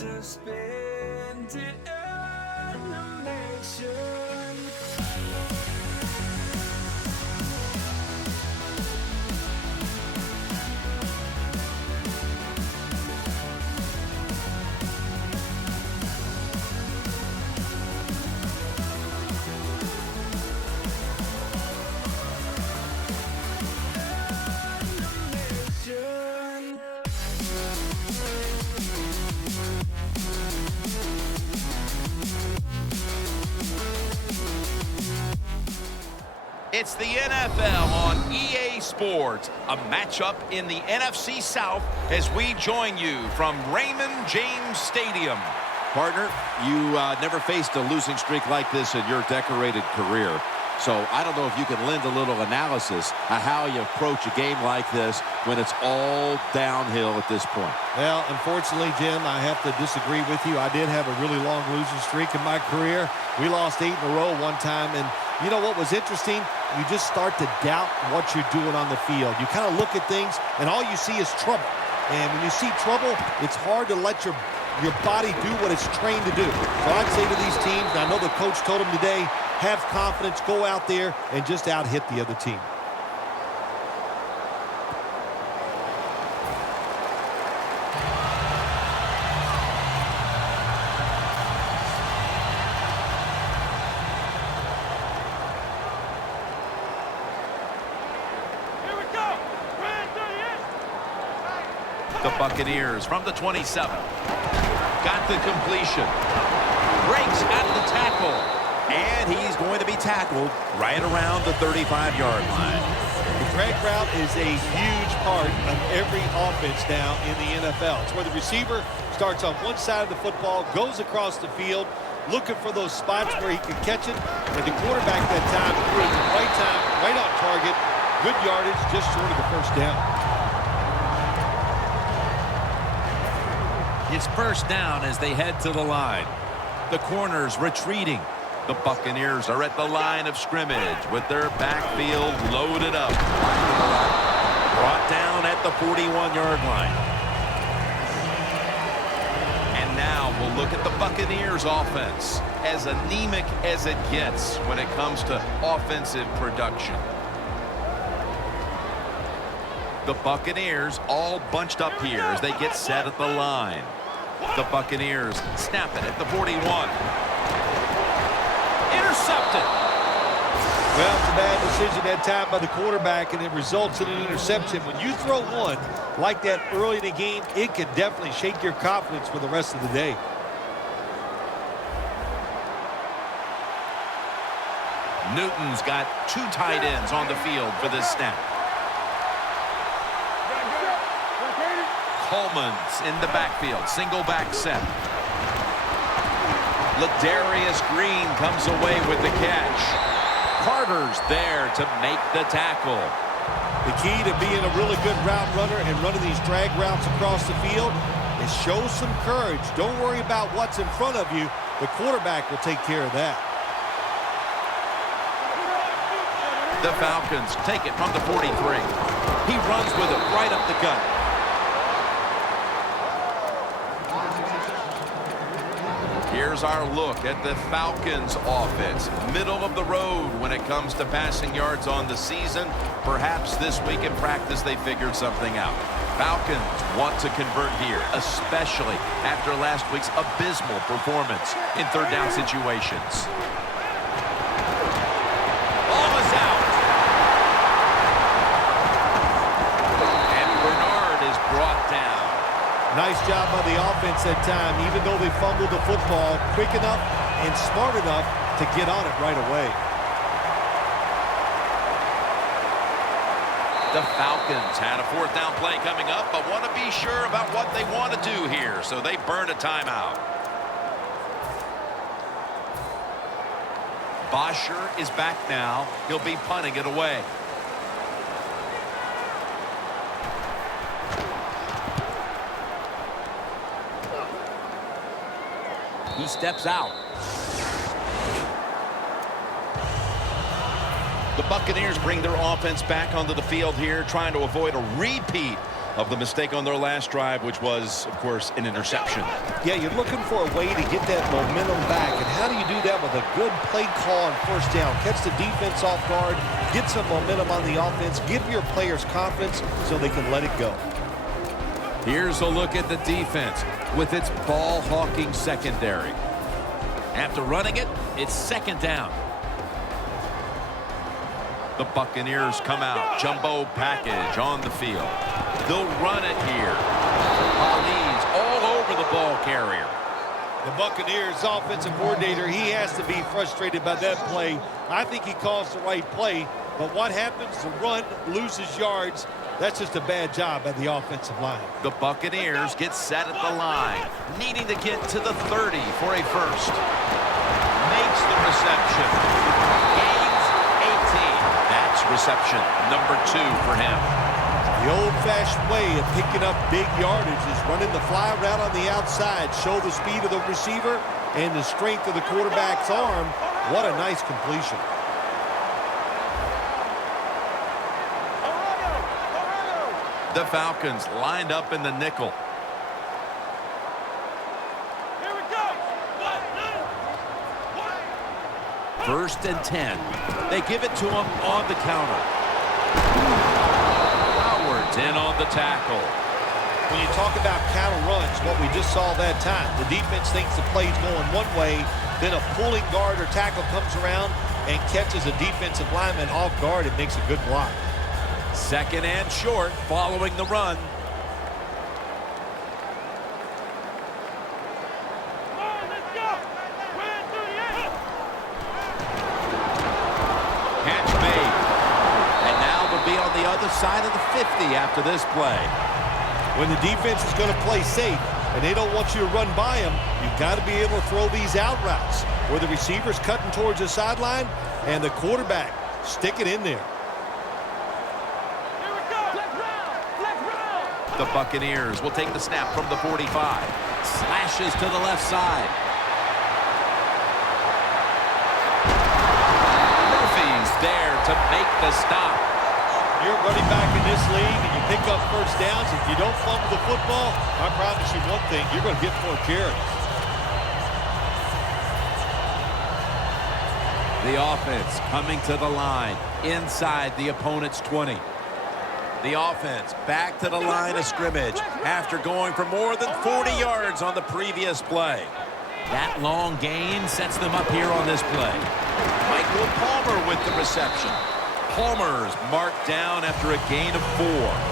Suspended animation. It's the NFL on EA Sports, a matchup in the NFC South as we join you from Raymond James Stadium. Partner, you never faced a losing streak like this in your decorated career. So I don't know if you can lend a little analysis of how you approach a game like this when it's all downhill at this point. Well, unfortunately, Jim, I have to disagree with you. I did have a really long losing streak in my career. We lost 8 in a row one time, and you know what was interesting? You just start to doubt what you're doing on the field. You kind of look at things, and all you see is trouble. And when you see trouble, it's hard to let your body do what it's trained to do. So I'd say to these teams, and I know the coach told them today, have confidence, go out there, and just out-hit the other team. The Buccaneers from the 27. Got the completion. Breaks at the tackle. And he's going to be tackled right around the 35-yard line. The drag route is a huge part of every offense now in the NFL. It's where the receiver starts on one side of the football, goes across the field, looking for those spots where he can catch it. And the quarterback that time threw it at the right time, right on target. Good yardage, just short of the first down. It's first down as they head to the line. The corners retreating. The Buccaneers are at the line of scrimmage with their backfield loaded up. Brought down at the 41-yard line. And now we'll look at the Buccaneers offense, as anemic as it gets when it comes to offensive production. The Buccaneers all bunched up here as they get set at the line. The Buccaneers snap it at the 41. Intercepted. Well, it's a bad decision that time by the quarterback, and it results in an interception. When you throw one like that early in the game, it can definitely shake your confidence for the rest of the day. Newton's got 2 tight ends on the field for this snap. Coleman's in the backfield, single back set. Ladarius Green comes away with the catch. Carter's there to make the tackle. The key to being a really good route runner and running these drag routes across the field is show some courage. Don't worry about what's in front of you. The quarterback will take care of that. The Falcons take it from the 43. He runs with it right up the gut. Here's our look at the Falcons offense. Middle of the road when it comes to passing yards on the season. Perhaps this week in practice they figured something out. Falcons want to convert here, especially after last week's abysmal performance in third down situations. Ball is out. And Bernard is brought down. Nice job by the offense that time, even though they fumbled the football, quick enough and smart enough to get on it right away. The Falcons had a 4th down play coming up, but want to be sure about what they want to do here, so they burn a timeout. Bosher is back now. He'll be punting it away. He steps out. The Buccaneers bring their offense back onto the field here, trying to avoid a repeat of the mistake on their last drive, which was, of course, an interception. Yeah, you're looking for a way to get that momentum back. And how do you do that with a good play call on first down? Catch the defense off guard, get some momentum on the offense, give your players confidence so they can let it go. Here's a look at the defense with its ball-hawking secondary. After running it, it's second down. The Buccaneers come out. Jumbo package on the field. They'll run it here. Ali's all over the ball carrier. The Buccaneers offensive coordinator, he has to be frustrated by that play. I think he calls the right play, but what happens? The run loses yards. That's just a bad job by the offensive line. The Buccaneers get set at the line, needing to get to the 30 for a first. Makes the reception. Gains 18. That's reception number 2 for him. The old-fashioned way of picking up big yardage is running the fly route on the outside. Show the speed of the receiver and the strength of the quarterback's arm. What a nice completion. The Falcons lined up in the nickel. Here we go. 1st and 10. They give it to him on the counter. Howard's in on the tackle. When you talk about counter runs, what we just saw that time, the defense thinks the play's going one way, then a pulling guard or tackle comes around and catches a defensive lineman off guard and makes a good block. 2nd and short following the run. Come on, let's go. Win through the air. Catch made. And now they'll be on the other side of the 50 after this play. When the defense is going to play safe and they don't want you to run by them, you've got to be able to throw these out routes where the receiver's cutting towards the sideline and the quarterback stick it in there. The Buccaneers will take the snap from the 45. Slashes to the left side. Murphy's there to make the stop. You're running back in this league and you pick up first downs. If you don't fumble the football, I promise you one thing, you're going to get more carries. The offense coming to the line inside the opponent's 20. The offense back to the line of scrimmage after going for more than 40 yards on the previous play. That long gain sets them up here on this play. Michael Palmer with the reception. Palmer's marked down after a gain of 4.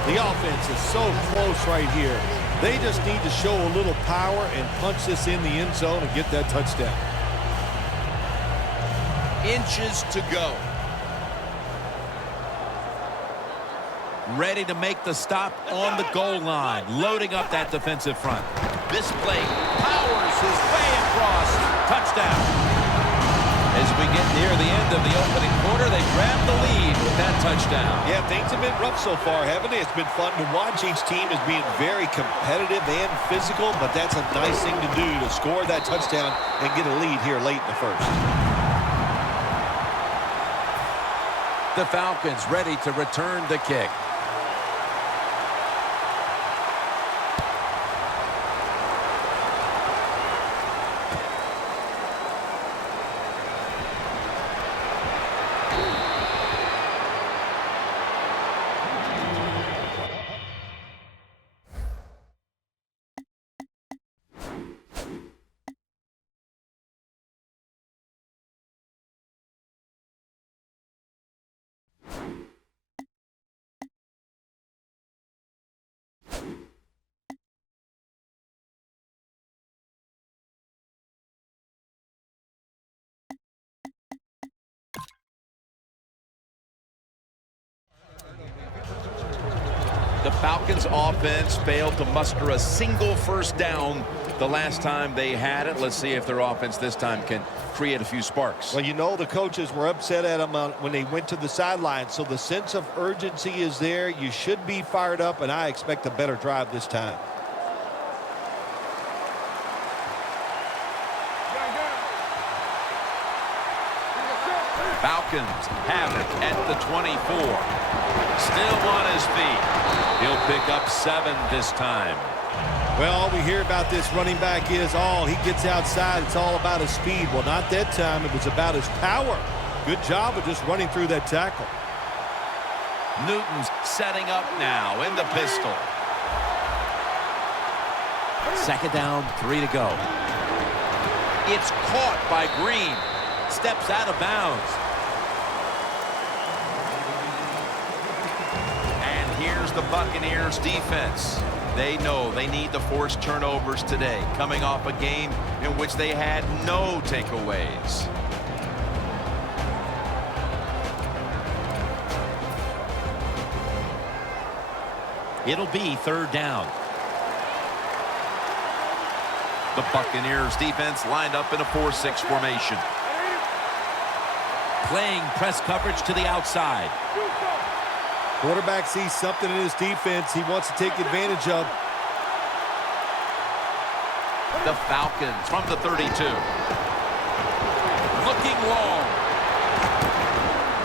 The offense is so close right here. They just need to show a little power and punch this in the end zone and get that touchdown. Inches to go. Ready to make the stop on the goal line, loading up that defensive front. This play powers his way across. Touchdown. As we get near the end of the opening quarter, they grab the lead with that touchdown. Yeah, things have been rough so far, haven't they? It's been fun to watch. Each team is being very competitive and physical, but that's a nice thing to do, to score that touchdown and get a lead here late in the first. The Falcons ready to return the kick. The Falcons offense failed to muster a single first down the last time they had it. Let's see if their offense this time can create a few sparks. Well, you know, the coaches were upset at them when they went to the sideline, so the sense of urgency is there. You should be fired up, and I expect a better drive this time. Falcons Falcons have it at the 24. Still on his feet. He'll pick up 7 this time. Well, all we hear about this running back is, oh, he gets outside. It's all about his speed. Well, not that time. It was about his power. Good job of just running through that tackle. Newton's setting up now in the pistol. Second down, 3 to go. It's caught by Green. Steps out of bounds. And here's the Buccaneers defense. They know they need to force turnovers today, coming off a game in which they had no takeaways. It'll be third down. The Buccaneers defense lined up in a 4-6 formation. Playing press coverage to the outside. Quarterback sees something in his defense he wants to take advantage of. The Falcons from the 32. Looking long.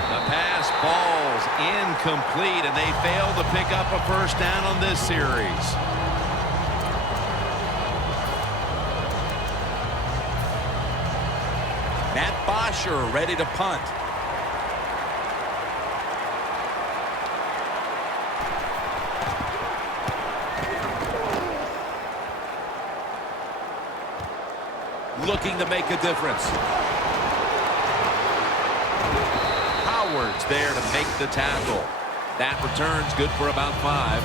The pass falls incomplete, and they fail to pick up a first down on this series. Matt Bosher ready to punt. Looking to make a difference. Howard's there to make the tackle. That return's good for about 5.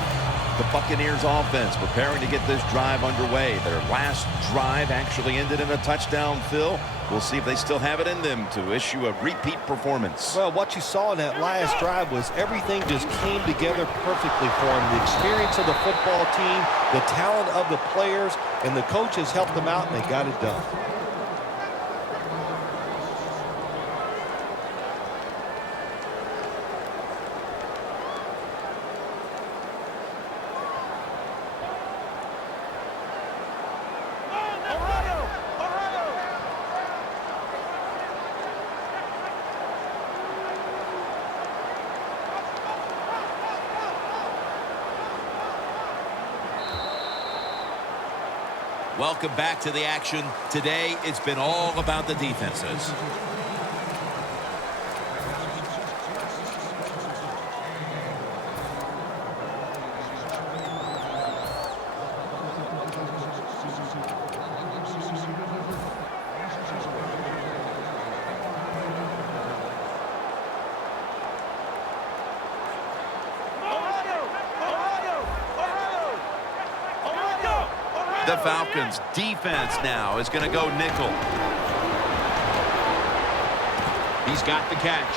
The Buccaneers offense preparing to get this drive underway. Their last drive actually ended in a touchdown, Phil. We'll see if they still have it in them to issue a repeat performance. Well, what you saw in that last drive was everything just came together perfectly for them. The experience of the football team, the talent of the players, and the coaches helped them out, and they got it done. Welcome back to the action. Today, it's been all about the defenses. The Falcons defense now is going to go nickel. He's got the catch.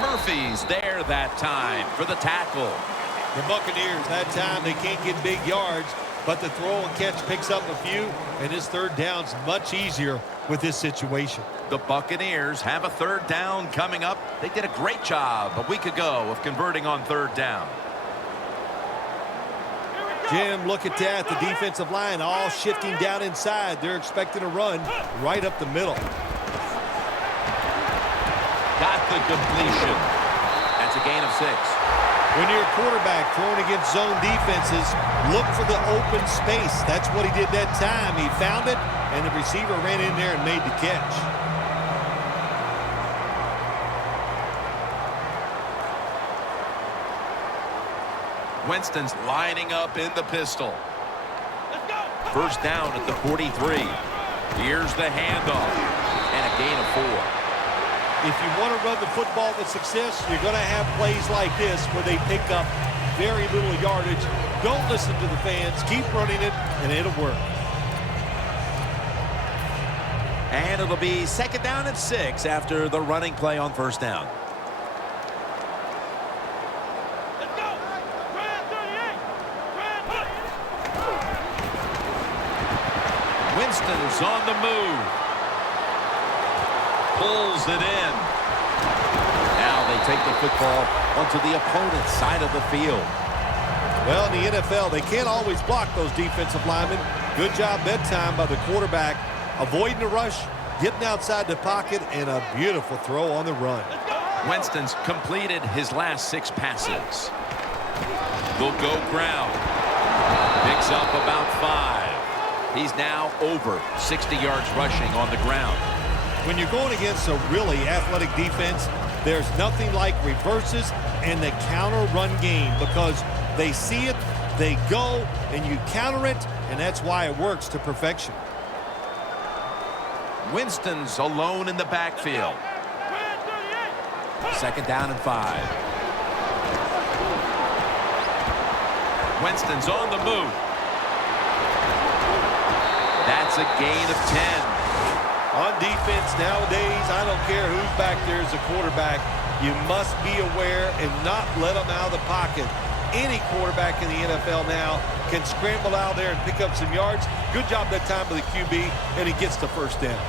Murphy's there that time for the tackle. The Buccaneers, that time, they can't get big yards, but the throw and catch picks up a few, and his third down's much easier with this situation. The Buccaneers have a third down coming up. They did a great job a week ago of converting on third down. Jim, look at that. The defensive line all shifting down inside. They're expecting a run right up the middle. Got the completion. That's a gain of 6. When you're a quarterback throwing against zone defenses, look for the open space. That's what he did that time. He found it, and the receiver ran in there and made the catch. Winston's lining up in the pistol. First down at the 43. Here's the handoff, and a gain of 4. If you want to run the football with success, you're going to have plays like this where they pick up very little yardage. Don't listen to the fans. Keep running it, and it'll work. And it'll be second down and 6 after the running play on first down. Winston's on the move. Pulls it in. Now they take the football onto the opponent's side of the field. Well, in the NFL, they can't always block those defensive linemen. Good job that time by the quarterback, avoiding the rush getting outside the pocket, and a beautiful throw on the run. Winston's completed his last 6 passes. They'll go ground. Picks up about 5. He's now over 60 yards rushing on the ground. When you're going against a really athletic defense, there's nothing like reverses and the counter run game, because they see it, they go, and you counter it, and that's why it works to perfection. Winston's alone in the backfield. 2nd down and 5. Winston's on the move. That's a gain of 10. On defense nowadays, I don't care who's back there as a quarterback. You must be aware and not let them out of the pocket. Any quarterback in the NFL now can scramble out there and pick up some yards. Good job that time by the QB, and he gets the 1st down.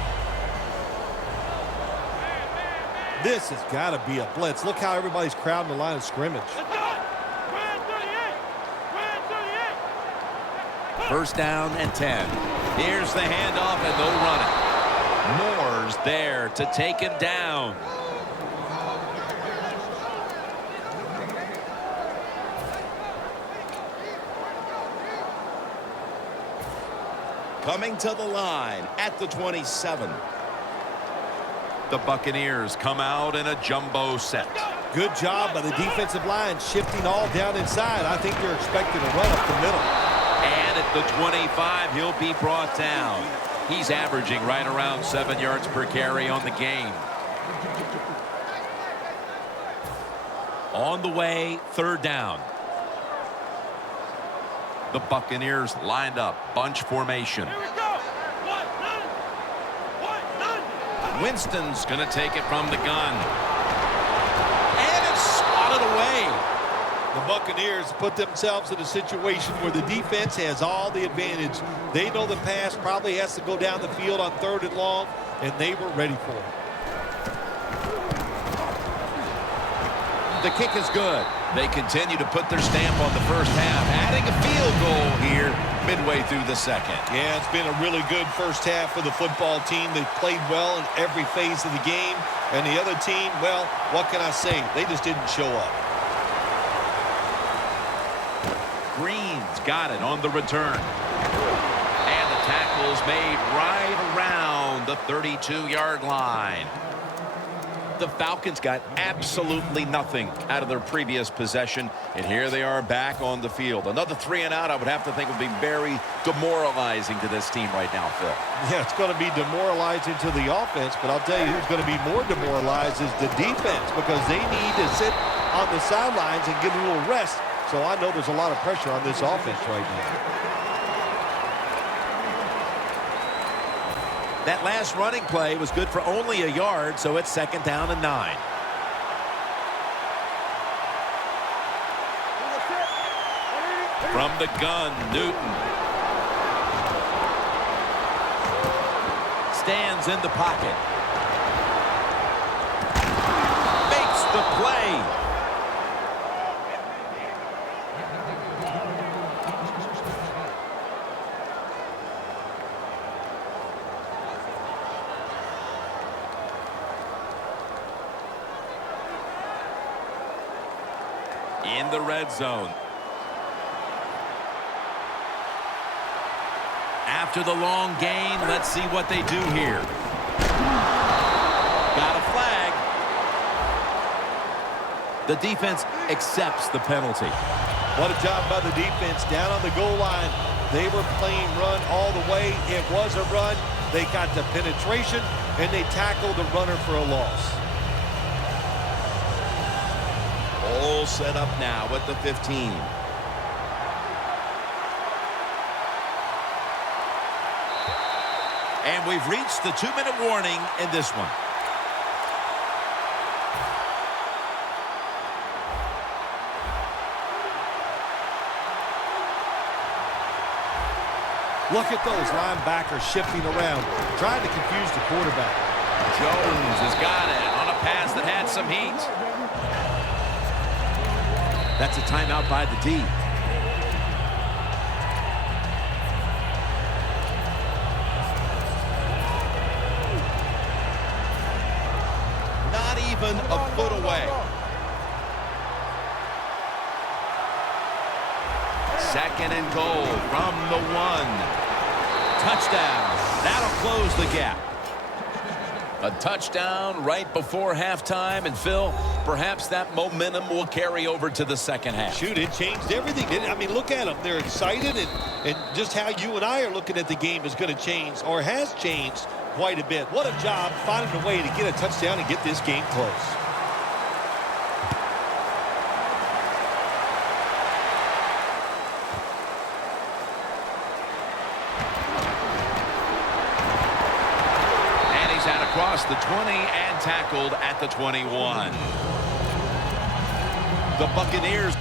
This has got to be a blitz. Look how everybody's crowding the line of scrimmage. 1st down and 10. Here's the handoff, and they'll run it. Moore's there to take him down. Coming to the line at the 27. The Buccaneers come out in a jumbo set. Good job by the defensive line, shifting all down inside. I think they're expecting a run up the middle. And at the 25, he'll be brought down. He's averaging right around 7 yards per carry on the game. On the way, 3rd down. The Buccaneers lined up, bunch formation. Winston's going to take it from the gun. And it's swatted away. The Buccaneers put themselves in a situation where the defense has all the advantage. They know the pass probably has to go down the field on 3rd and long, and they were ready for it. The kick is good. They continue to put their stamp on the 1st half, adding a field goal here midway through the 2nd. Yeah, it's been a really good 1st half for the football team. They played well in every phase of the game. And the other team, well, what can I say? They just didn't show up. Green's got it on the return. And the tackle's made right around the 32-yard line. The Falcons got absolutely nothing out of their previous possession, and here they are back on the field. Another 3 and out, I would have to think, would be very demoralizing to this team right now, Phil. Yeah, it's going to be demoralizing to the offense, but I'll tell you who's going to be more demoralized is the defense, because they need to sit on the sidelines and get a little rest. So I know there's a lot of pressure on this offense right now. That last running play was good for only a yard, so it's 2nd down and 9. From the gun, Newton. Stands in the pocket. Makes the play. In the red zone. After the long gain, let's see what they do here. Got a flag. The defense accepts the penalty. What a job by the defense down on the goal line. They were playing run all the way. It was a run. They got the penetration, and they tackled the runner for a loss. All set up now at the 15. And we've reached the 2-minute warning in this one. Look at those linebackers shifting around, trying to confuse the quarterback. Jones has got it on a pass that had some heat. That's a timeout by the D. Second and goal from the 1. Touchdown. That'll close the gap. A touchdown right before halftime. And, Phil, perhaps that momentum will carry over to the second half. Shoot, it changed everything, didn't it? I mean, look at them. They're excited, and just how you and I are looking at the game is going to change, or has changed quite a bit. What a job finding a way to get a touchdown and get this game close. Across the 20 and tackled at the 21. The Buccaneers.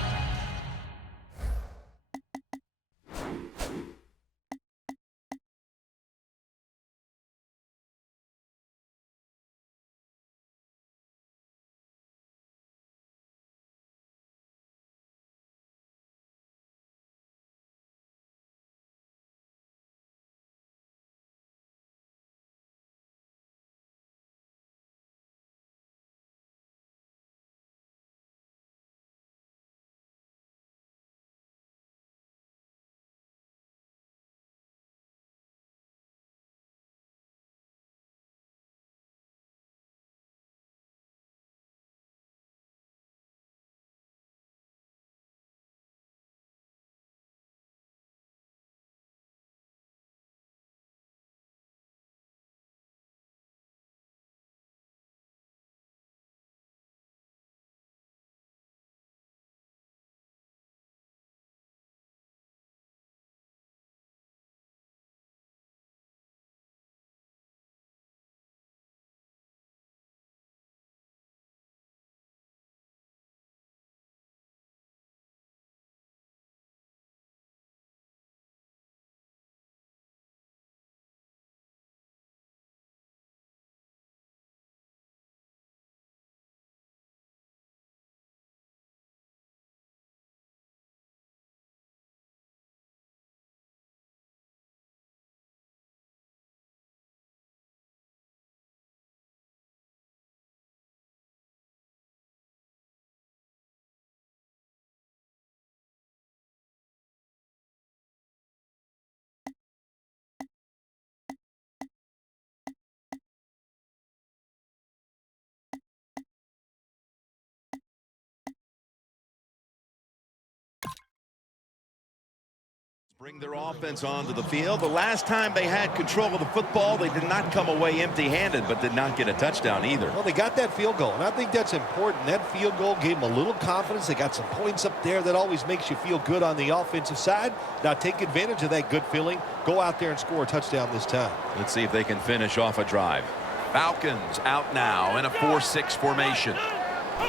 Bring their offense onto the field. The last time they had control of the football, they did not come away empty-handed, but did not get a touchdown either. Well, they got that field goal, and I think that's important. That field goal gave them a little confidence. They got some points up there. That always makes you feel good on the offensive side. Now take advantage of that good feeling. Go out there and score a touchdown this time. Let's see if they can finish off a drive. Falcons out now in a 4-6 formation.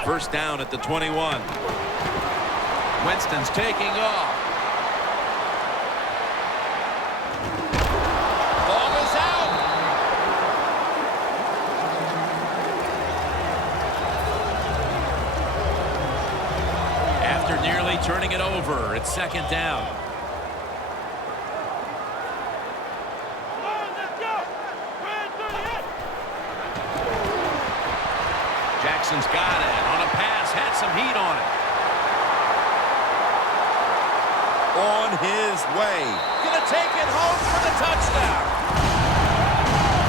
First down at the 21. Winston's taking off. Nearly turning it over. It's second down. Jackson's got it on a pass, had some heat on it. On his way. Gonna take it home for the touchdown.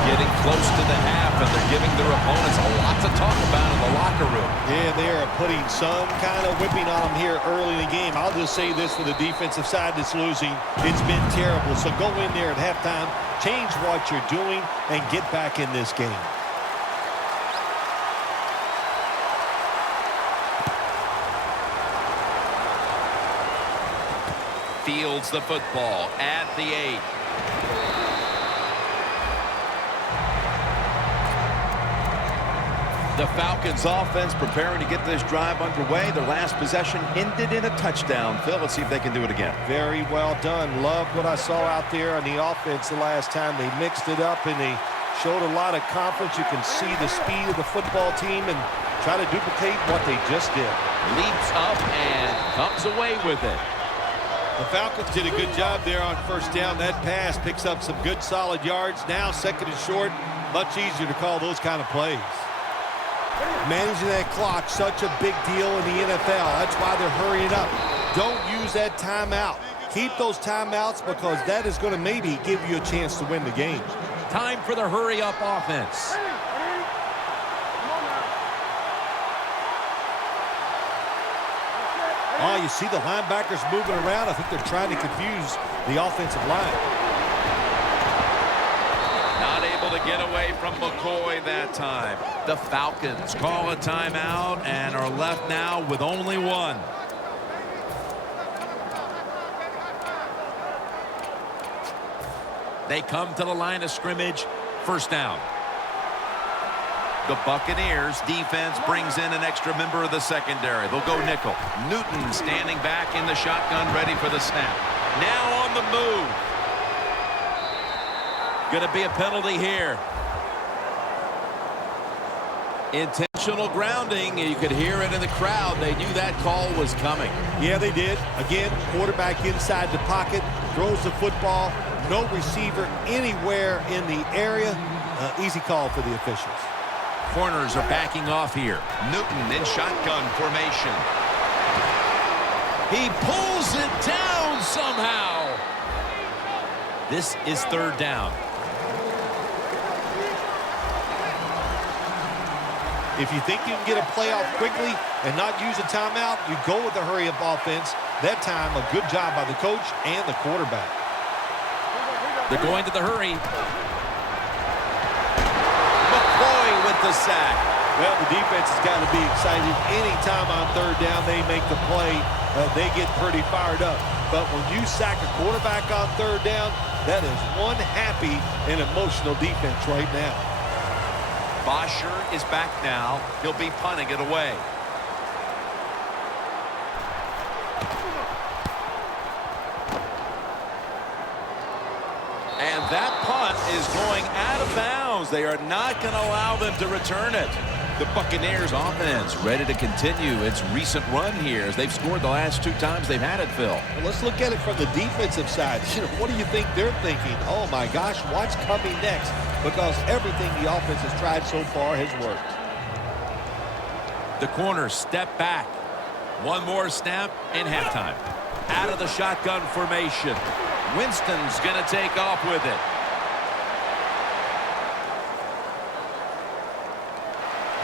Getting close to the half, and they're giving their opponents a lot to talk about in the locker room. Yeah, they are putting some kind of whipping on them here early in the game. I'll just say this for the defensive side that's losing. It's been terrible. So go in there at halftime, change what you're doing, and get back in this game. Fields the football at the 8. The Falcons offense preparing to get this drive underway. Their last possession ended in a touchdown. Phil, let's see if they can do it again. Very well done. Loved what I saw out there on the offense the last time. They mixed it up and they showed a lot of confidence. You can see the speed of the football team and try to duplicate what they just did. Leaps up and comes away with it. The Falcons did a good job there on first down. That pass picks up some good solid yards. Now second and short, much easier to call those kind of plays. Managing that clock, such a big deal in the NFL. That's why they're hurrying up. Don't use that timeout. Keep those timeouts because that is going to maybe give you a chance to win the game. Time for the hurry-up offense. Oh, you see the linebackers moving around. I think they're trying to confuse the offensive line. Not able to get away from McCoy that time. The Falcons call a timeout and are left now with only one. They come to the line of scrimmage. First down. The Buccaneers defense brings in an extra member of the secondary. They'll go nickel. Newton standing back in the shotgun, ready for the snap. Now on the move. Going to be a penalty here. Intentional grounding. You could hear it in the crowd. They knew that call was coming. Yeah, they did. Again, quarterback inside the pocket, throws the football. No receiver anywhere in the area. Easy call for the officials. Corners are backing off here. Newton in shotgun formation. He pulls it down somehow. This is third down. If you think you can get a play off quickly and not use a timeout, you go with the hurry-up offense. That time, a good job by the coach and the quarterback. They're going to the hurry. McCoy with the sack. Well, the defense has got to be excited. Anytime on third down they make the play, they get pretty fired up. But when you sack a quarterback on third down, that is one happy and emotional defense right now. Bosher is back now. He'll be punting it away. And that punt is going out of bounds. They are not going to allow them to return it. The Buccaneers offense ready to continue its recent run here as they've scored the last 2 times they've had it, Phil. Well, let's look at it from the defensive side. What do you think they're thinking? Oh, my gosh, what's coming next? Because everything the offense has tried so far has worked. The corners step back. One more snap in halftime. Out of the shotgun formation. Winston's going to take off with it.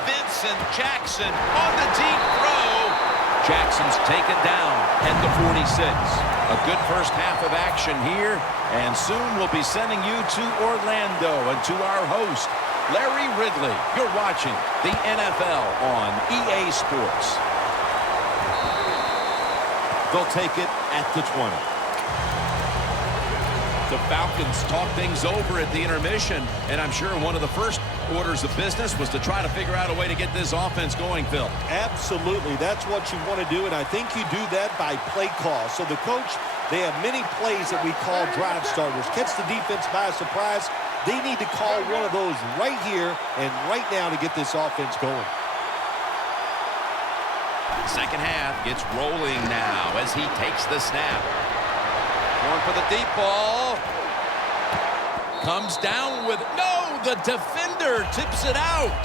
Vincent Jackson on the deep throw. Jackson's taken down at the 46. A good first half of action here, and soon we'll be sending you to Orlando and to our host, Larry Ridley. You're watching the NFL on EA Sports. They'll take it at the 20. The Falcons talk things over at the intermission, and I'm sure one of the first orders of business was to try to figure out a way to get this offense going, Phil. Absolutely. That's what you want to do, and I think you do that by play call. So the coach, they have many plays that we call drive starters. Catch the defense by surprise. They need to call one of those right here and right now to get this offense going. Second half gets rolling now as he takes the snap. Going for the deep ball. Comes down with no, the defender tips it out.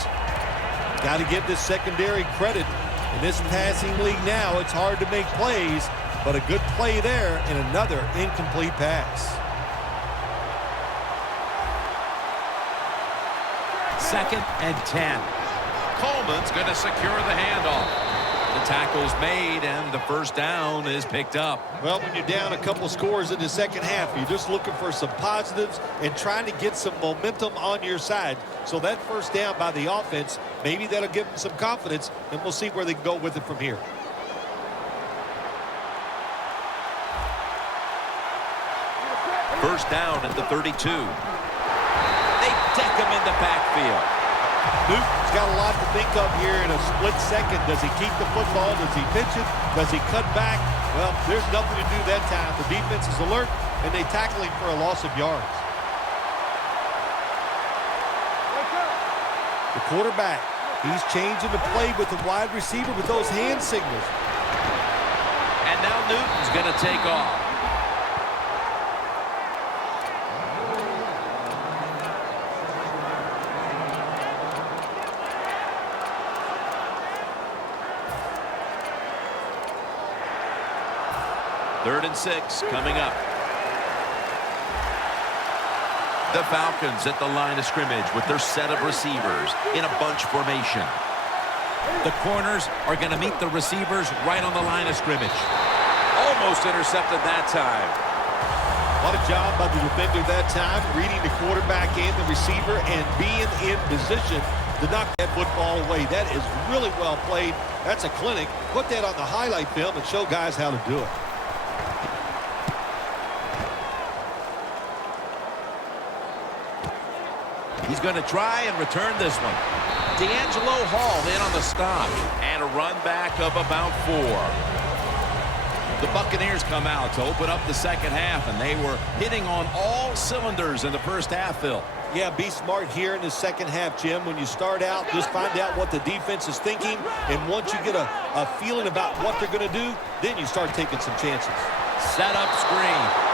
Got to give this secondary credit. In this passing league now, it's hard to make plays, but a good play there and another incomplete pass. Second and 10. Coleman's going to secure the handoff. The tackle's made, and the first down is picked up. Well, when you're down a couple scores in the second half, you're just looking for some positives and trying to get some momentum on your side. So that first down by the offense, maybe that'll give them some confidence, and we'll see where they can go with it from here. First down at the 32. They deck him in the backfield. Newton's got a lot to think of here in a split second. Does he keep the football? Does he pitch it? Does he cut back? Well, there's nothing to do that time. The defense is alert, and they tackle him for a loss of yards. The quarterback, he's changing the play with the wide receiver with those hand signals. And now Newton's going to take off. 3rd and 6 coming up. The Falcons at the line of scrimmage with their set of receivers in a bunch formation. The corners are going to meet the receivers right on the line of scrimmage. Almost intercepted that time. What a job by the defender that time, reading the quarterback and the receiver and being in position to knock that football away. That is really well played. That's a clinic. Put that on the highlight film and show guys how to do it. He's going to try and return this one. D'Angelo Hall in on the stop. And a run back of about 4. The Buccaneers come out to open up the second half, and they were hitting on all cylinders in the first half, Phil. Yeah, be smart here in the second half, Jim. When you start out, just find out what the defense is thinking, and once you get a feeling about what they're going to do, then you start taking some chances. Set up screen.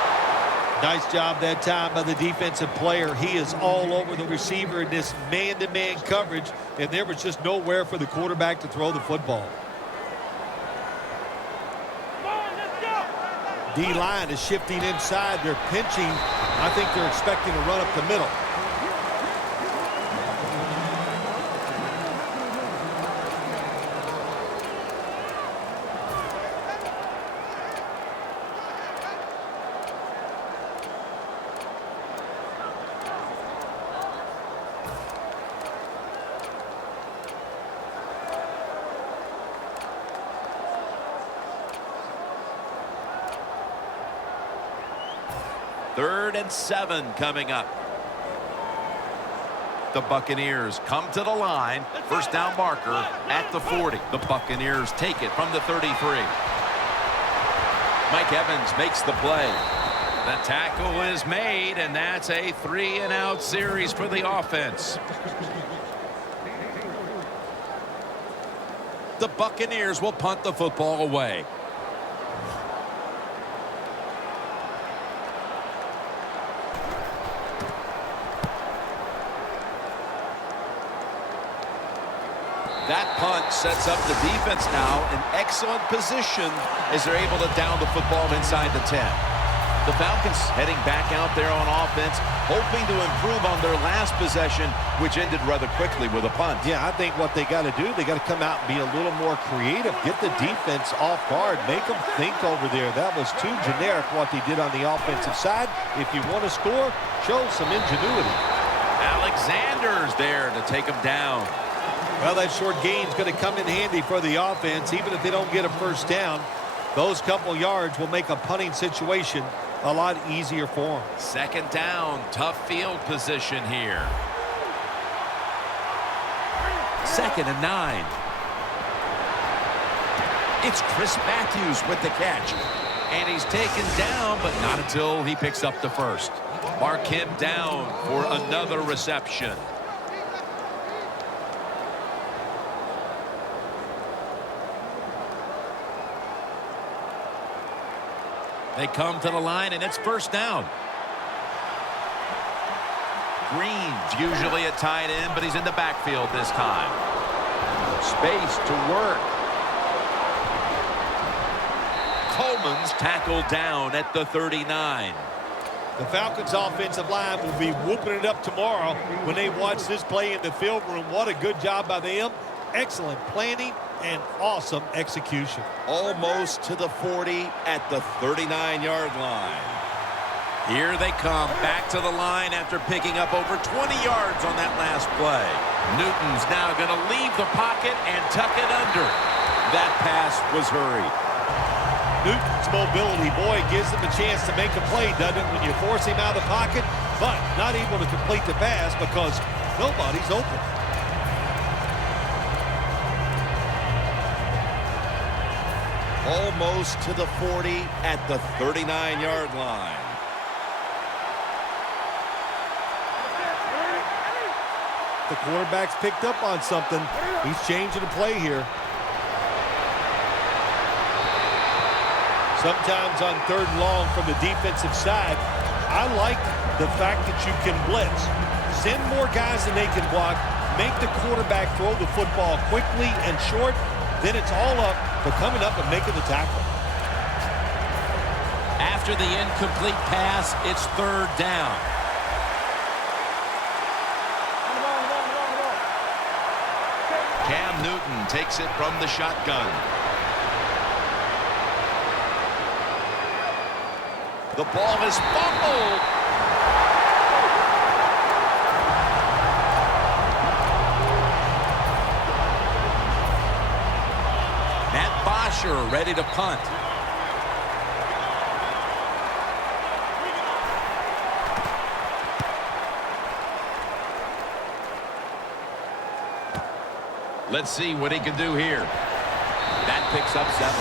Nice job that time by the defensive player. He is all over the receiver in this man-to-man coverage, and there was just nowhere for the quarterback to throw the football. D-line is shifting inside. They're pinching. I think they're expecting to run up the middle. Third and 7 coming up. The Buccaneers come to the line. First down marker at the 40. The Buccaneers take it from the 33. Mike Evans makes the play. The tackle is made, and that's a 3-and-out series for the offense. The Buccaneers will punt the football away. That punt sets up the defense now in excellent position as they're able to down the football inside the 10. The Falcons heading back out there on offense, hoping to improve on their last possession, which ended rather quickly with a punt. Yeah, I think what they got to do, they got to come out and be a little more creative. Get the defense off guard. Make them think over there. That was too generic what they did on the offensive side. If you want to score, show some ingenuity. Alexander's there to take them down. Well, that short gain's going to come in handy for the offense. Even if they don't get a first down, those couple yards will make a punting situation a lot easier for them. Second down, tough field position here. 2nd and 9. It's Chris Matthews with the catch. And he's taken down, but not until he picks up the first. Mark him down for another reception. They come to the line, and it's first down. Green's usually at tight end, but he's in the backfield this time. Space to work. Coleman's tackled down at the 39. The Falcons' offensive line will be whooping it up tomorrow when they watch this play in the film room. What a good job by them. Excellent planning and awesome execution. Almost to the 40 at the 39-yard line. Here they come back to the line after picking up over 20 yards on that last play. Newton's now going to leave the pocket and tuck it under. That pass was hurried. Newton's mobility, boy, gives him a chance to make a play, doesn't it, when you force him out of the pocket, but not able to complete the pass because nobody's open. Almost to the 40 at the 39-yard line. The quarterback's picked up on something. He's changing the play here. Sometimes on 3rd and long from the defensive side, I like the fact that you can blitz. Send more guys than they can block. Make the quarterback throw the football quickly and short. Then it's all up for coming up and making the tackle. After the incomplete pass, it's third down. Cam Newton takes it from the shotgun. The ball is fumbled. Matt Bosher ready to punt. Let's see what he can do here. That picks up 7.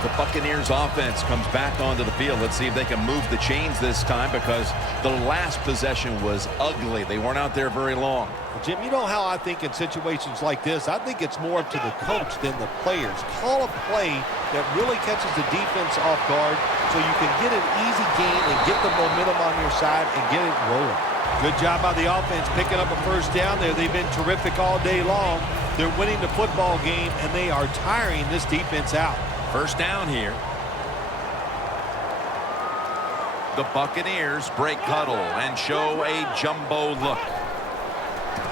The Buccaneers offense comes back onto the field. Let's see if they can move the chains this time, because the last possession was ugly. They weren't out there very long. Jim, you know how I think in situations like this, I think it's more up to the coach than the players. Call a play that really catches the defense off guard so you can get an easy gain and get the momentum on your side and get it rolling. Good job by the offense picking up a first down there. They've been terrific all day long. They're winning the football game, and they are tiring this defense out. First down here. The Buccaneers break huddle and show a jumbo look.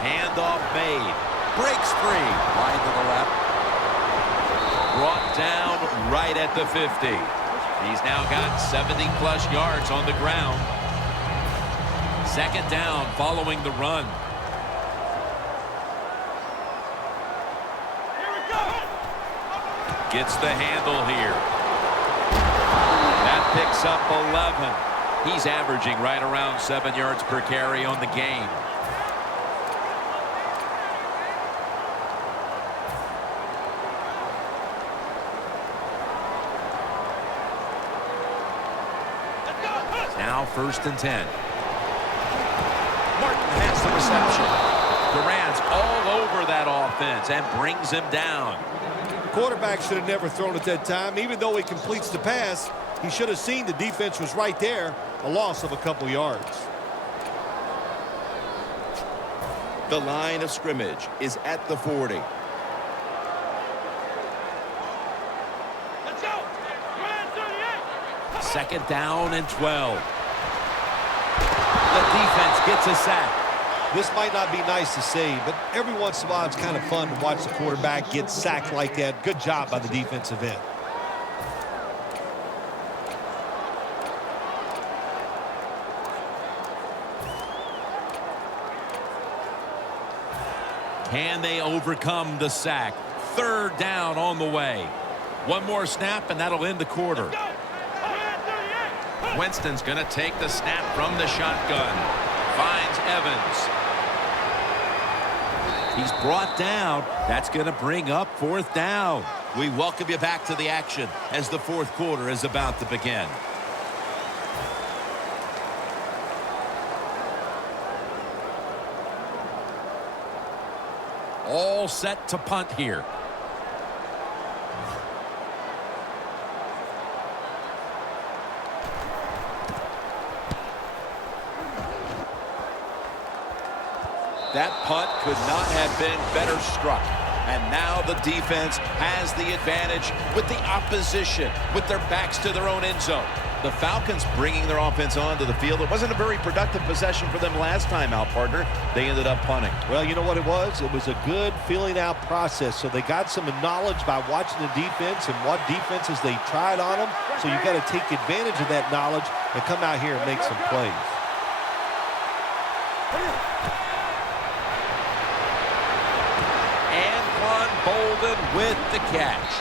Handoff made. Breaks free. Wide to the left. Brought down right at the 50. He's now got 70-plus yards on the ground. Second down following the run. Gets the handle here. That picks up 11. He's averaging right around 7 yards per carry on the game. Now first and 10. Martin has the reception. Durant's all over that offense and brings him down. The quarterback should have never thrown at that time. Even though he completes the pass, he should have seen the defense was right there. A loss of a couple yards. The line of scrimmage is at the 40. Let's go. Red 38. Second down and 12. The defense gets a sack. This might not be nice to say, but every once in a while it's kind of fun to watch the quarterback get sacked like that. Good job by the defensive end. Can they overcome the sack? Third down on the way. One more snap, and that'll end the quarter. Winston's going to take the snap from the shotgun. Finds Evans. He's brought down. That's going to bring up fourth down. We welcome you back to the action as the fourth quarter is about to begin. All set to punt here. That punt could not have been better struck. And now the defense has the advantage with the opposition, with their backs to their own end zone. The Falcons bringing their offense onto the field. It wasn't a very productive possession for them last time out, partner. They ended up punting. Well, you know what it was? It was a good filling out process. So they got some knowledge by watching the defense and what defenses they tried on them. So you got to take advantage of that knowledge and come out here and make some plays. Bolden with the catch.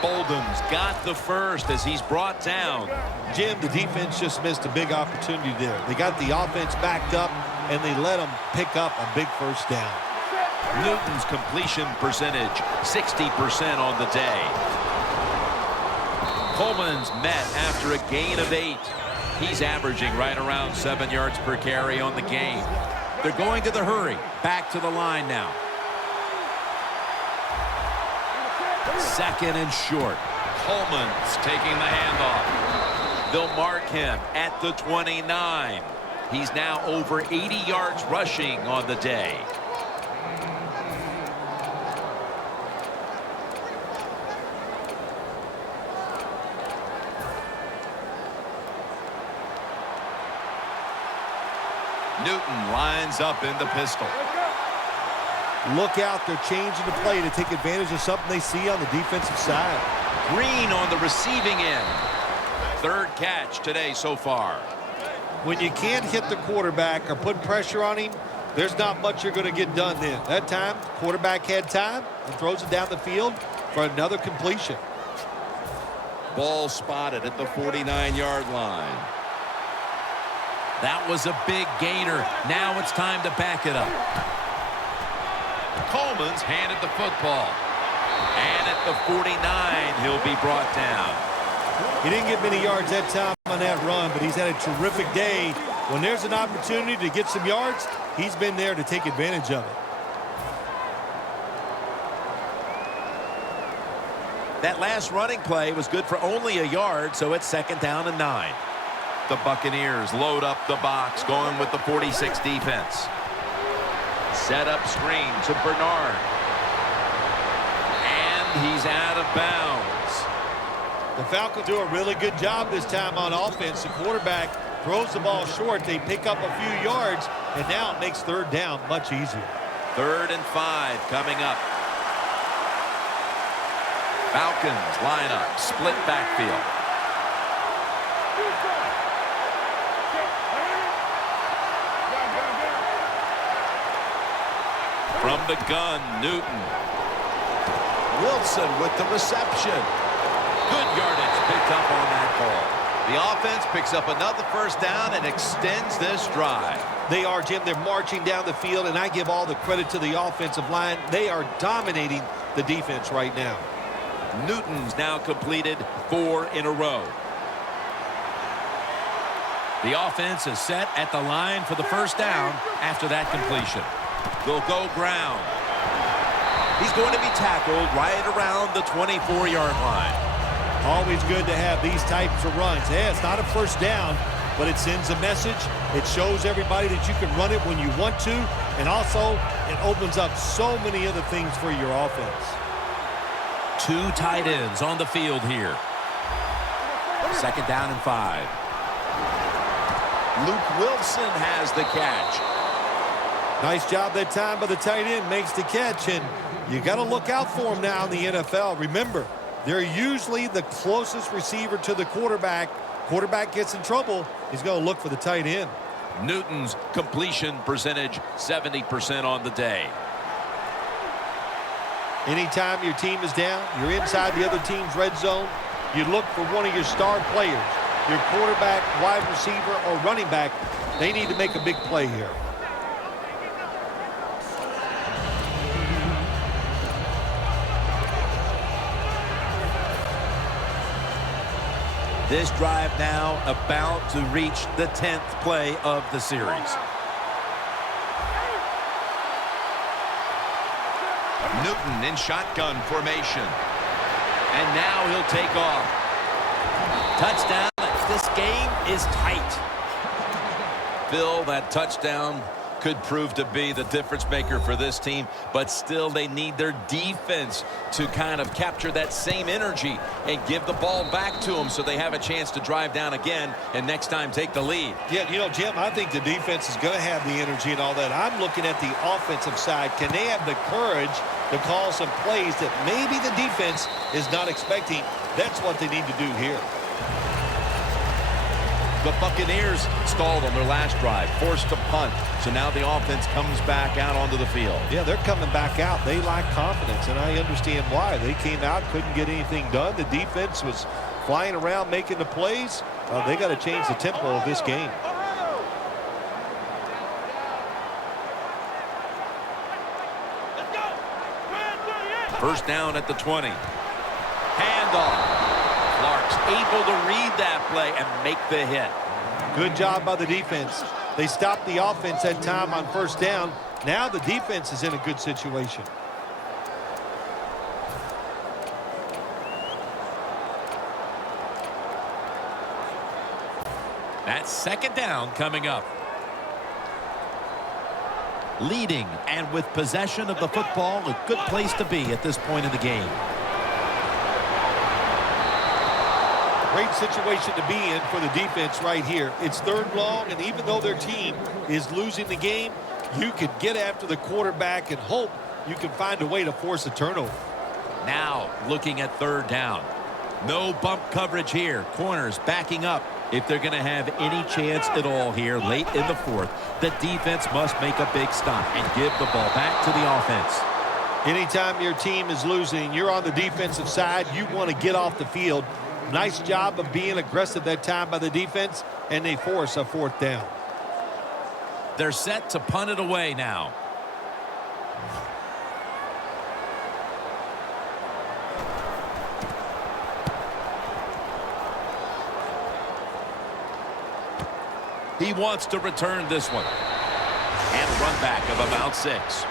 Bolden's got the first as he's brought down. Jim, the defense just missed a big opportunity there. They got the offense backed up, and they let them pick up a big first down. Newton's completion percentage, 60% on the day. Coleman's met after a gain of 8. He's averaging right around 7 yards per carry on the game. They're going to the hurry. Back to the line now. Second and short. Coleman's taking the handoff. They'll mark him at the 29. He's now over 80 yards rushing on the day. Newton lines up in the pistol. Look out, they're changing the play to take advantage of something they see on the defensive side. Green on the receiving end. Third catch today so far. When you can't hit the quarterback or put pressure on him, there's not much you're going to get done then. That time, quarterback had time and throws it down the field for another completion. Ball spotted at the 49-yard line. That was a big gainer. Now it's time to back it up. Coleman's handed the football. And at the 49, he'll be brought down. He didn't get many yards that time on that run, but he's had a terrific day. When there's an opportunity to get some yards, he's been there to take advantage of it. That last running play was good for only a yard, so it's 2nd down and 9. The Buccaneers load up the box, going with the 46 defense. Set up screen to Bernard. And he's out of bounds. The Falcons do a really good job this time on offense. The quarterback throws the ball short. They pick up a few yards, and now it makes 3rd down much easier. 3rd and 5 coming up. Falcons line up, split backfield. From the gun, Newton. Wilson with the reception. Good yardage picked up on that ball. The offense picks up another 1st down and extends this drive. They are, Jim. They're marching down the field, and I give all the credit to the offensive line. They are dominating the defense right now. Newton's now completed 4 in a row. The offense is set at the line for the 1st down after that completion. They'll go ground. He's going to be tackled right around the 24-yard line. Always good to have these types of runs. Yeah, it's not a 1st down, but it sends a message. It shows everybody that you can run it when you want to, and also it opens up so many other things for your offense. 2 tight ends on the field here. 2nd down and 5. Luke Wilson has the catch. Nice job that time by the tight end. Makes the catch, and you got to look out for him now in the NFL. Remember, they're usually the closest receiver to the quarterback. Quarterback gets in trouble, he's going to look for the tight end. Newton's completion percentage 70% on the day. Anytime your team is down, you're inside the other team's red zone, you look for one of your star players, your quarterback, wide receiver, or running back. They need to make a big play here. This drive now about to reach the 10th play of the series. Newton in shotgun formation. And now he'll take off. Touchdown. This game is tight. Bill, that touchdown could prove to be the difference maker for this team, but still they need their defense to kind of capture that same energy and give the ball back to them so they have a chance to drive down again and next time take the lead. Yeah, you know, Jim, I think the defense is going to have the energy and all that. I'm looking at the offensive side. Can they have the courage to call some plays that maybe the defense is not expecting? That's what they need to do here. The Buccaneers stalled on their last drive, forced to punt. So now the offense comes back out onto the field. Yeah, they're coming back out. They lack confidence, and I understand why. They came out, couldn't get anything done. The defense was flying around making the plays. They got to change the tempo of this game. First down at the 20. Handoff. Clark's able to read that play and make the hit. Good job by the defense. They stopped the offense that time on first down. Now the defense is in a good situation. That's second down coming up. Leading and with possession of the football, a good place to be at this point in the game. Great situation to be in for the defense right here. It's third and long, and even though their team is losing the game, you can get after the quarterback and hope you can find a way to force a turnover. Now looking at third down. No bump coverage here. Corners backing up. If they're going to have any chance at all here late in the fourth, the defense must make a big stop and give the ball back to the offense. Anytime your team is losing, you're on the defensive side, you want to get off the field. Nice job of being aggressive that time by the defense, and they force a fourth down. They're set to punt it away now. He wants to return this one. And a run back of about 6.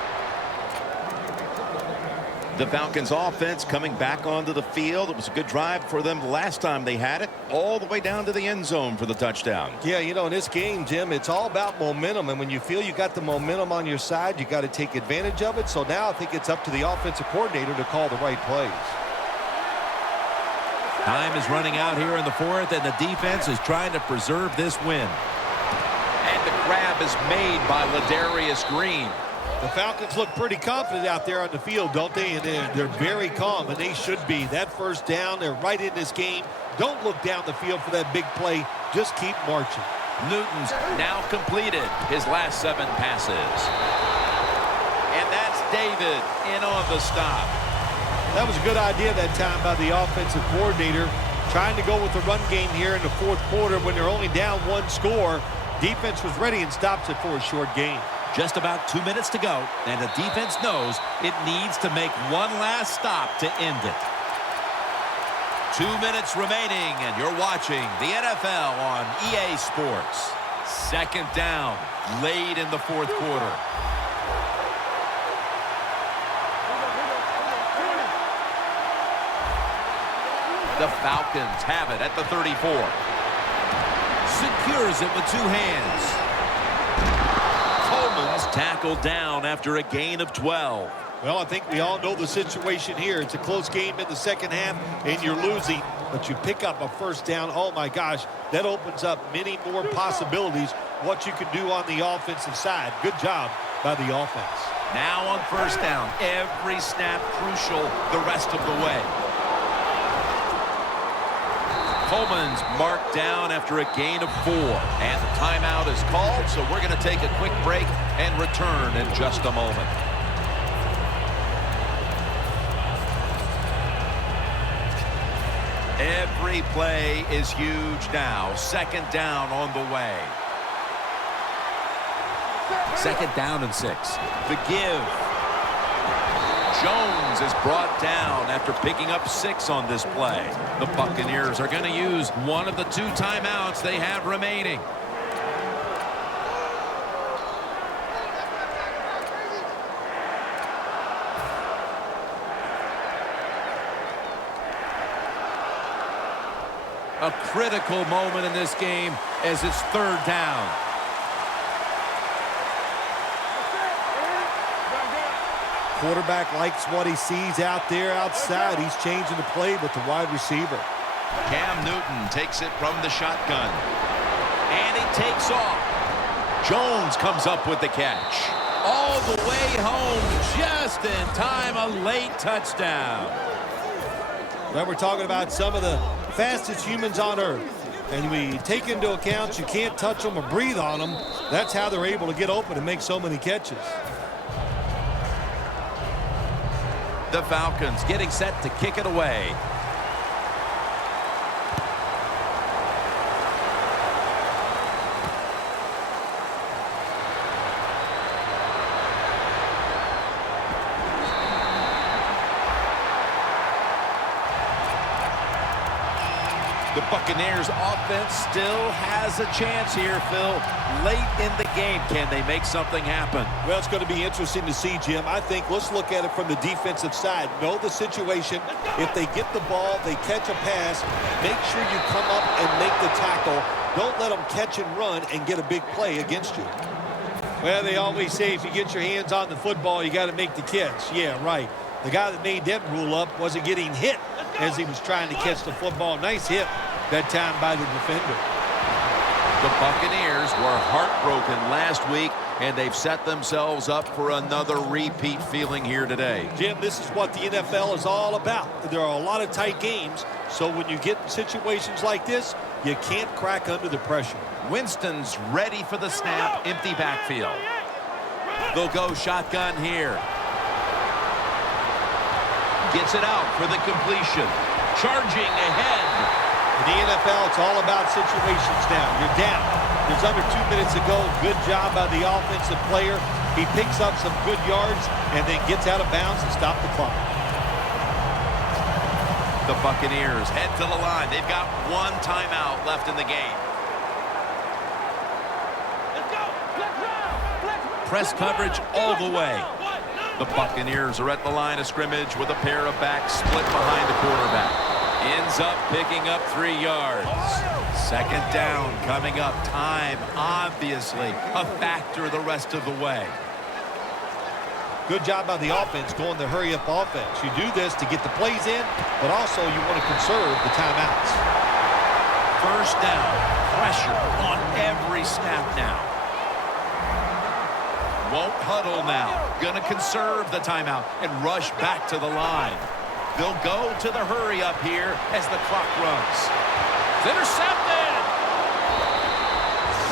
The Falcons offense coming back onto the field. It was a good drive for them the last time they had it, all the way down to the end zone for the touchdown. Yeah, you know, in this game, Jim, it's all about momentum. And when you feel you got the momentum on your side, you got to take advantage of it. So now I think it's up to the offensive coordinator to call the right plays. Time is running out here in the fourth, and the defense is trying to preserve this win. And the grab is made by Ladarius Green. The Falcons look pretty confident out there on the field, don't they? And they're very calm, and they should be. That first down, they're right in this game. Don't look down the field for that big play. Just keep marching. Newton's now completed his last 7 passes. And that's David in on the stop. That was a good idea that time by the offensive coordinator, trying to go with the run game here in the fourth quarter when they're only down 1 score. Defense was ready and stops it for a short gain. Just about 2 minutes to go, and the defense knows it needs to make one last stop to end it. 2 minutes remaining, and you're watching the NFL on EA Sports. Second down, late in the fourth quarter. The Falcons have it at the 34. Secures it with 2 hands. Coleman's tackled down after a gain of 12. Well, I think we all know the situation here. It's a close game in the second half, and you're losing, but you pick up a first down. Oh, my gosh, that opens up many more possibilities what you can do on the offensive side. Good job by the offense. Now on first down, every snap crucial the rest of the way. Coleman's marked down after a gain of 4. And the timeout is called, so we're going to take a quick break and return in just a moment. Every play is huge now. Second down on the way. Second down and 6. The give. Jones is brought down after picking up 6 on this play. The Buccaneers are going to use one of the 2 timeouts they have remaining. A critical moment in this game as it's third down. Quarterback likes what he sees out there outside. He's changing the play with the wide receiver. Cam Newton takes it from the shotgun. And he takes off. Jones comes up with the catch. All the way home just in time, a late touchdown. Well, we're talking about some of the fastest humans on earth. And we take into account you can't touch them or breathe on them. That's how they're able to get open and make so many catches. The Falcons getting set to kick it away. The Buccaneers offense still has a chance here, Phil. Late in the game, can they make something happen? Well, it's going to be interesting to see, Jim. I think let's look at it from the defensive side. Know the situation. If they get the ball, they catch a pass, make sure you come up and make the tackle. Don't let them catch and run and get a big play against you. Well, they always say if you get your hands on the football, you got to make the catch. Yeah, right. The guy that made that rule up wasn't getting hit as he was trying to catch the football. Nice hit that time by the defender. The Buccaneers were heartbroken last week, and they've set themselves up for another repeat feeling here today. Jim, this is what the NFL is all about. There are a lot of tight games, so when you get in situations like this, you can't crack under the pressure. Winston's ready for the snap, empty backfield. They'll go shotgun here. Gets it out for the completion. Charging ahead. In the NFL, it's all about situations now. You're down. There's under 2 minutes to go. Good job by the offensive player. He picks up some good yards and then gets out of bounds and stops the clock. The Buccaneers head to the line. They've got one timeout left in the game. Press coverage all the way. The Buccaneers are at the line of scrimmage with a pair of backs split behind the quarterback. Ends up picking up 3 yards. Second down coming up. Time, obviously, a factor the rest of the way. Good job by the offense going the hurry-up offense. You do this to get the plays in, but also you want to conserve the timeouts. First down. Pressure on every snap now. Won't huddle now. Gonna conserve the timeout and rush back to the line. They'll go to the hurry up here as the clock runs. It's intercepted.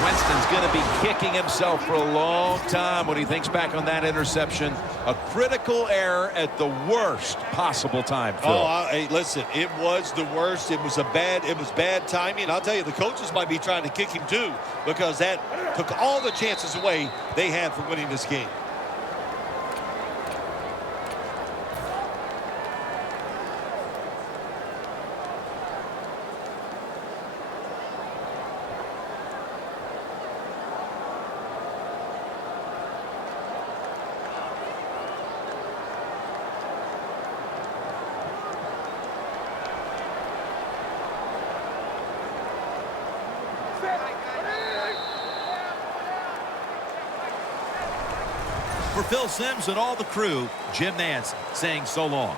Winston's going to be kicking himself for a long time when he thinks back on that interception. A critical error at the worst possible time, Phil. Hey, listen, it was the worst. It was bad timing. I'll tell you, the coaches might be trying to kick him too, because that took all the chances away they had for winning this game. For Phil Simms and all the crew, Jim Nance saying so long.